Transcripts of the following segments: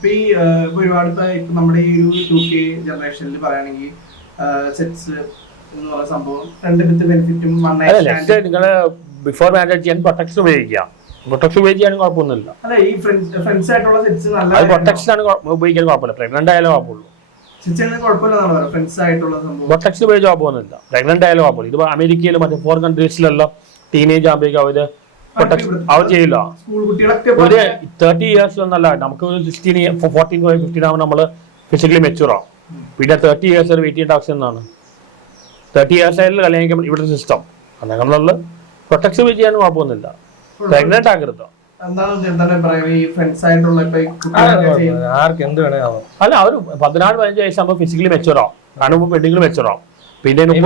ഇപ്പൊ ഈ ഒരുപാട് ഇപ്പൊ നമ്മുടെ ഈ ഒരു 2K ജനറേഷനിൽ പറയുകയാണെങ്കിൽ സെറ്റ്സ് എന്ന് പറയുന്ന സംഭവം രണ്ട് വിത്ത് ബെനിഫിറ്റും നിങ്ങള് ബിഫോർ മാരേജ് ചെയ്യാൻ പ്രൊട്ടക്ഷൻ ഉപയോഗിക്കാം. പ്രൊട്ടക്ഷൻ ഉപയോഗിക്കാനും കുഴപ്പമൊന്നുമില്ല. അല്ല ഈ ഫ്രണ്ട്സ് ആയിട്ടുള്ള സെറ്റ്സ് നല്ല പ്രൊട്ടക്ഷൻ ആണ് ഉപയോഗിക്കാൻ കുഴപ്പമില്ല. പ്രഗ്നന്റ് ആയാലും കുഴപ്പമുള്ളൂ. പ്രൊട്ടക്ഷൻ ഉപയോഗിച്ച് കുഴപ്പമൊന്നുമില്ല. പ്രഗ്നന്റ് ആയാലും കുഴപ്പമില്ല. ഇത് അമേരിക്കയിലും മറ്റേ ഫോറിൻ കൺട്രീസിലെല്ലാം ടീനേജ് ആകുമ്പോഴേക്കും അവര് പ്രൊട്ടക്ഷൻ അവർ ചെയ്യില്ല. ഒരു 30 years ഒന്നല്ല, നമുക്ക് 16, 14, 15 ആകുമ്പോൾ നമ്മള് ഫിസിക്കലി മെച്ചൂർ ആവും. പിന്നെ 30 years വെയിറ്റ് ചെയ്യേണ്ട ആവശ്യം എന്നാണ്. 30 years ആയാലും കല്യാണിക്കാൻ ഇവിടുത്തെ സിസ്റ്റം അങ്ങനെയുള്ള പ്രൊട്ടക്ഷൻ ഉപയോഗിച്ച് ചെയ്യാനും കുഴപ്പമൊന്നുമില്ല. പ്രഗ്നന്റ് ആകരുത്. ആർക്ക് എന്ത് വേണേ അല്ല, അവർ 14-15 വയസ്സാകുമ്പോൾ ഫിസിക്കലി മെച്ചൂർ ആവും. കാരണം പെണ്ണുങ്ങൾ മെച്ചൂർ ആവും. പിന്നെ 30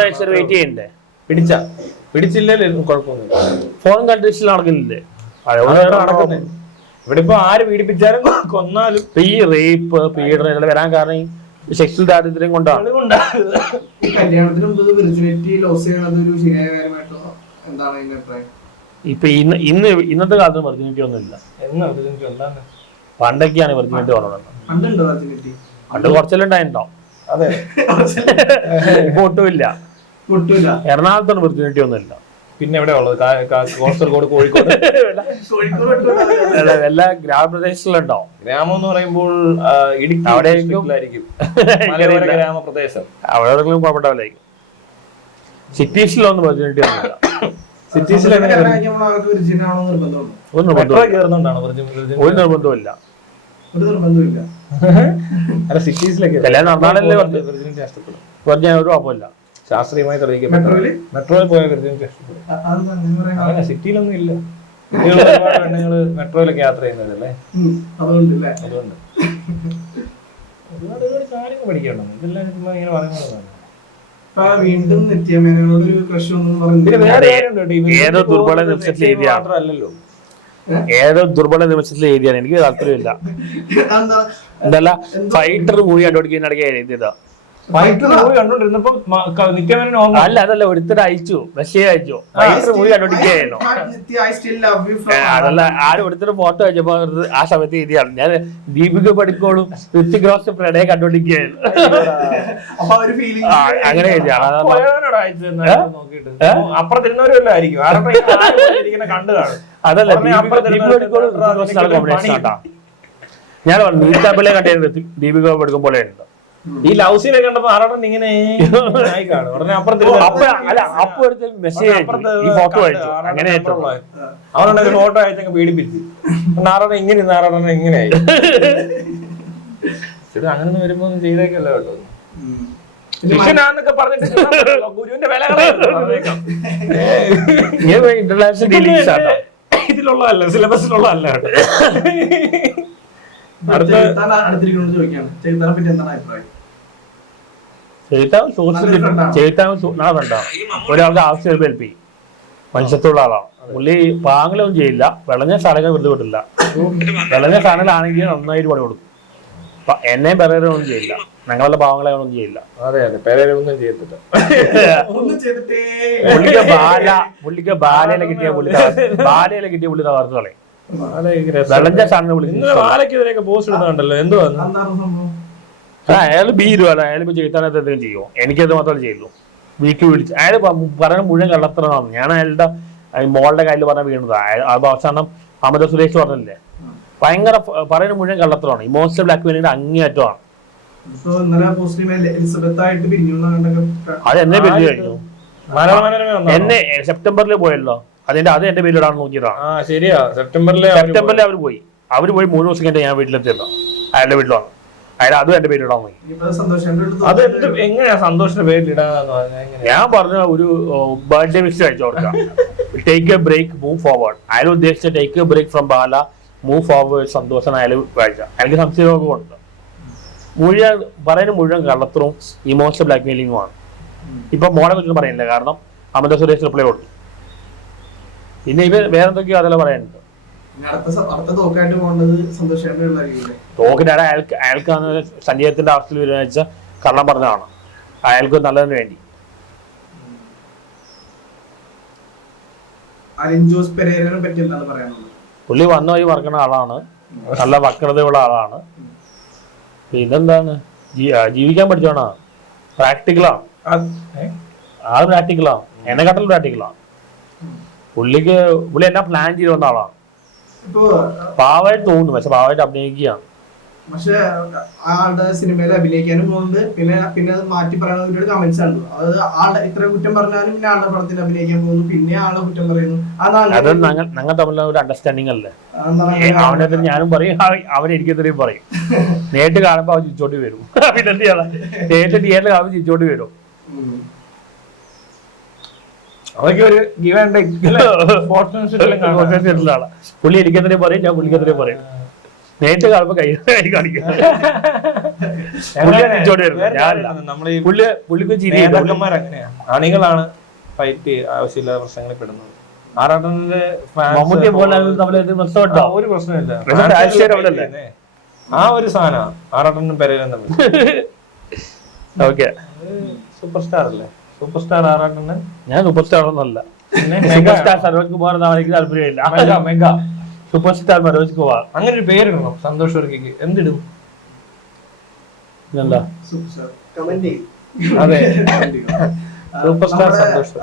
വയസ്സ് വെയിറ്റ് ചെയ്യണ്ടേ? പിടിച്ചില്ലേ കുഴപ്പമൊന്നുമില്ല. ഫോറിൻ കൺട്രീസിൽ നടക്കുന്നില്ലേ? ഇവിടെ ഇപ്പൊ ആര് പീഡിപ്പിച്ചാലും കൊന്നാലും ഈ റേപ്പ് പീഡനം ഇതെല്ലാം വരാൻ കാരണം സെക്സ്വൽ ദാരിദ്ര്യം കൊണ്ടാണ്. കല്യാണത്തിന് മുമ്പ് വിർജിനിറ്റി ലോസ് ചെയ്യുന്നത് ഒരു ശരിയായ കാര്യമായിട്ടോ എന്താണ് അതിന്റെ അഭിപ്രായം? ഇപ്പൊ ഇന്നത്തെ കാലത്ത് വെർജിനിറ്റി ഒന്നും ഇല്ല. പണ്ടൊക്കെയാണ് വെർജിനിറ്റി പറഞ്ഞത്. പണ്ട് കുറച്ചെല്ലാം ഉണ്ടായിട്ടുണ്ടാവും. അതെ, ഇപ്പൊ ഒട്ടുമില്ല. എറണാകുളത്താണ് വെർജിനിറ്റി ഒന്നും ഇല്ല. പിന്നെ എവിടെ ഉള്ളത്? കാസർഗോഡ്, കോഴിക്കോട്, എല്ലാ ഗ്രാമപ്രദേശങ്ങളിലുണ്ടാവും. ഗ്രാമം എന്ന് പറയുമ്പോൾ ഇടുക്കി അവിടെ ഗ്രാമപ്രദേശം അവിടെ കുഴപ്പമില്ലായിരിക്കും. സിറ്റീസിലൊന്നും വെർജിനിറ്റി ഒന്നുമില്ല. സിറ്റീസിൽ ഒരു നിർബന്ധമില്ല. അല്ല, സിറ്റീസിലൊക്കെ കല്യാണം നടന്നാലല്ലേ പറഞ്ഞ ഒരു കുഴപ്പമില്ല. ശാസ്ത്രീയമായി മെട്രോയിൽ പോയ വെർജിനിറ്റി അങ്ങനെ സിറ്റിയിലൊന്നും ഇല്ല. പെണ്ണുങ്ങള് മെട്രോയിലൊക്കെ യാത്ര ചെയ്യുന്നതല്ലേ, അതുകൊണ്ട് ഒരുപാട് കാര്യങ്ങൾ പഠിക്കണം. ഇതെല്ലാം ഇങ്ങനെ പറയുന്നതാണ്. ഏതോ ദുർബല നിമിഷത്തിൽ എഴുതിയാണ്. എനിക്ക് താല്പര്യമില്ല. എന്തല്ല ഫൈറ്റർ മൂവി കണ്ടുപിടിക്കുന്നതിനിടയ്ക്ക് എഴുതിയതാ. അല്ല, അതല്ല, ഒരുത്തരം അയച്ചു, മെസ്സേജ് അയച്ചു. ഫൈറ്റർ മൂവി കണ്ടുപിടിക്കുകയായിരുന്നു. അതല്ല, ആരും ഒരുത്തരം ഫോട്ടോ അയച്ചപ്പോ ആ സമയത്ത് എഴുതിയാണ്. ഞാൻ ദീപിക പടിക്കോളും ഋത്തിക് റോഷൻ പ്രണയം കണ്ടുപിടിക്കുകയായിരുന്നു. അങ്ങനെ എഴുതിയാണ്. അതല്ല, ദീപിക പടിക്കോളും ഋത്തിക് റോഷനാണ് കോമ്പിനേഷൻ കേട്ടാ. ഞാൻ പറഞ്ഞു നീറ്റാപ്പിലെ കണ്ടായിരുന്നു ദീപിക പടിക്കും പോലെ ഉണ്ട്. ഈ ലവ് സീനെ കണ്ടപ്പോ ആരോടും ഇങ്ങനെ അവരുടെ ഫോട്ടോ അയച്ചങ്ങ് പീഡിപ്പിച്ച് നാരായണ ഇങ്ങനെ നാരായണ ഇങ്ങനെയായി. അങ്ങനെ വരുമ്പോ ഒന്നും ചെയ്തേക്കല്ലോ കേട്ടോ. ശിഷ്യനാന്നൊക്കെ പറഞ്ഞിട്ട് ഗുരുവിന്റെ വില ഇന്റർനാഷണൽ ഡീലിംഗ്സ് ഇതിലുള്ളതല്ല, സിലബസിലുള്ളതല്ല കേട്ടോ. ഒരാൾക്ക് ആവശ്യം ഹെൽപ്പ് ചെയ്യും. മനുഷ്യത്തുള്ള ആളാണ് പുള്ളി. പാങ്ങളൊന്നും ചെയ്യില്ല. വിളഞ്ഞ സാധനങ്ങൾ വെറുതെ വിട്ടില്ല. വിളഞ്ഞ സാധനങ്ങളാണെങ്കിൽ നന്നായിട്ട് പണി കൊടുക്കും. എന്നെയും പെരേരൊന്നും ചെയ്യില്ല. ഞങ്ങളുടെ പാവങ്ങളെ ഒന്നും ചെയ്യില്ല. അതെ അതെ, പെരേരൊന്നും ചെയ്തില്ല. പുള്ളിക്ക് ബാലയില കിട്ടിയ പുള്ളി തകർത്ത് കളയും. വിളഞ്ഞ സാധനം വാലയ്ക്കെതിരെയൊക്കെ പോസ്റ്റ് ഇടുന്നുണ്ടല്ലോ, എന്തുവാ? അയാൾ ബീരുവാണ്. അയാൾ ഇപ്പൊ ചെയ്താനത്ത് എന്തെങ്കിലും ചെയ്യുമോ? എനിക്കത് മാത്രമേ ചെയ്യുള്ളൂ. വീട്ടിൽ വിളിച്ച് അയാൾ പറയുന്ന മുഴുവൻ കള്ളത്തരമാണ്. ഞാൻ അയാളുടെ മോളുടെ കയ്യിൽ പറഞ്ഞ വീണത്. അത് അവസാനം അമൃത സുരേഷ് പറഞ്ഞില്ലേ, ഭയങ്കര പറയുന്ന മുഴുവൻ കള്ളത്തരമാണ്. Emotional black മെയിലിന്റെ അങ്ങേയറ്റമാണ്. അത് എന്നെ പിരിഞ്ഞു കഴിഞ്ഞു. എന്നെ സെപ്റ്റംബറിൽ പോയല്ലോ. അത് എന്റെ പേരിലിടാൻ നോക്കിയതാണ്. ശരിയാ, സെപ്റ്റംബറിൽ അവർ പോയി 3 ദിവസം കഴിഞ്ഞ് ഞാൻ വീട്ടിലെത്തിയല്ലോ. അയാളുടെ വീട്ടിലാണ്. അയാൾ അതും എന്റെ പേരിലിടാൻ നോക്കി. എങ്ങനെയാ സന്തോഷത്തിന്റെ പേരിലിടാന്ന്? ഞാൻ പറഞ്ഞ ഒരു ബർത്ത്ഡേ വിഷ് അയച്ചു കൊടുക്കാം. Take a break, move forward. അയാൾ ഉദ്ദേശിച്ച take a break from Bala, move forward സന്തോഷം അയാൾ വായിച്ച. അയാൾക്ക് സംശയരോഗമുണ്ട്. പറയുന്ന മുഴുവൻ കള്ളത്തരവും ഇമോഷണൽ ബ്ലാക്ക് മെയിലിംഗുമാണ്. ഇപ്പൊ മോളെ കുറിച്ച് പറയുന്നില്ല, കാരണം അമൃത സുരേഷ് റിപ്ലൈ കൊടുത്തു. പിന്നെ ഇവ വേറെന്തൊക്കെയോ അതെല്ലാം പറയാനുണ്ട്. തോക്കിനാണ് അയാൾക്കാണ് സഞ്ജയത്തിന്റെ അവസ്ഥയിൽ വരുന്ന വെച്ചാൽ കള്ളം പറഞ്ഞതാണ്. അയാൾക്ക് നല്ലതിന് വേണ്ടി. അലിൻ ജോസ് പെരേരനെ പറ്റി എന്താണ് പറയാനുള്ളത്? പുള്ളി വന്ന വഴി മറക്കുന്ന ആളാണ്, നല്ല വക്രതയുള്ള ആളാണ്. പിന്നെന്താണ്, ജീവിക്കാൻ പഠിച്ചോണ, പ്രാക്ടിക്കലാണ്. ആ പ്രാക്ടിക്കലാണ്, എന്നെക്കാട്ടിലും പ്രാക്ടിക്കലാണ്. പുള്ളി എന്നാ പ്ലാൻ ചെയ്ത് വന്ന ആളാണ്. പാവമായിട്ട് തോന്നുന്നു, പക്ഷെ പാവമായിട്ട് അഭിനയിക്കുകയാണ്. പക്ഷെ ആളുടെ സിനിമയിൽ അഭിനയിക്കാനും പോകുന്നുണ്ട്. പിന്നെ അത് മാറ്റി പറയുന്ന ഒരുപാട് കമന്റ്സ് ആണ്. അതായത് ആളുടെ ഇത്ര കുറ്റം പറഞ്ഞാലും പിന്നെ ആളുടെ പടത്തിൽ അഭിനയിക്കാൻ പോകുന്നു, പിന്നെ ആളുടെ കുറ്റം പറയുന്നു. അത് ഞങ്ങൾ തമ്മിലുള്ള ഒരു അണ്ടർസ്റ്റാൻഡിങ് അല്ലേ. അവനെതിരെ ഞാനും പറയും, അവൻ എനിക്കെതിരെയും പറയും. നേരിട്ട് കാണുമ്പോ അവൻ ചിരിച്ചോട്ടി വരും. പിന്നെ എന്ത് ചെയ്യണം, നേരിട്ട് തിയേറ്ററിൽ കാണുമ്പോൾ ചിരിച്ചോട്ടി വരും. അതൊക്കെ ഒരു പുള്ളി എനിക്കെതിരെ പറയും, ഞാൻ പുള്ളിക്കെതിരെ പറയും. നേരിട്ട് കാണുമ്പോ കൈ കാണിക്കും. അങ്ങനെയാ, അണികളാണ് ഫൈറ്റ് ആവശ്യമില്ലാത്ത പ്രശ്നങ്ങളിൽ പെടുന്നത്. ആറാട്ടന്റെ ഒരു പ്രശ്നമില്ല, ആ ഒരു സാധനം ആറാട്ടനും പെരേലും തമ്മിൽ. ഓക്കെ, സൂപ്പർ സ്റ്റാർ അല്ലേ? സൂപ്പർ സ്റ്റാർ ആറാട്ടന്. ഞാൻ സൂപ്പർ സ്റ്റാർ ഒന്നല്ല, സൂപ്പർ സ്റ്റാർ സരോജ് കുമാർ എന്നാണ് എനിക്ക് താല്പര്യമില്ല. Mega super star Manoj Kumar, അങ്ങനെ ഒരു പേരിടണം. സന്തോഷ് വർക്കിക്ക് എന്തിടും? എന്താ കമന്റ് അതെ, സൂപ്പർ സ്റ്റാർ സന്തോഷ്.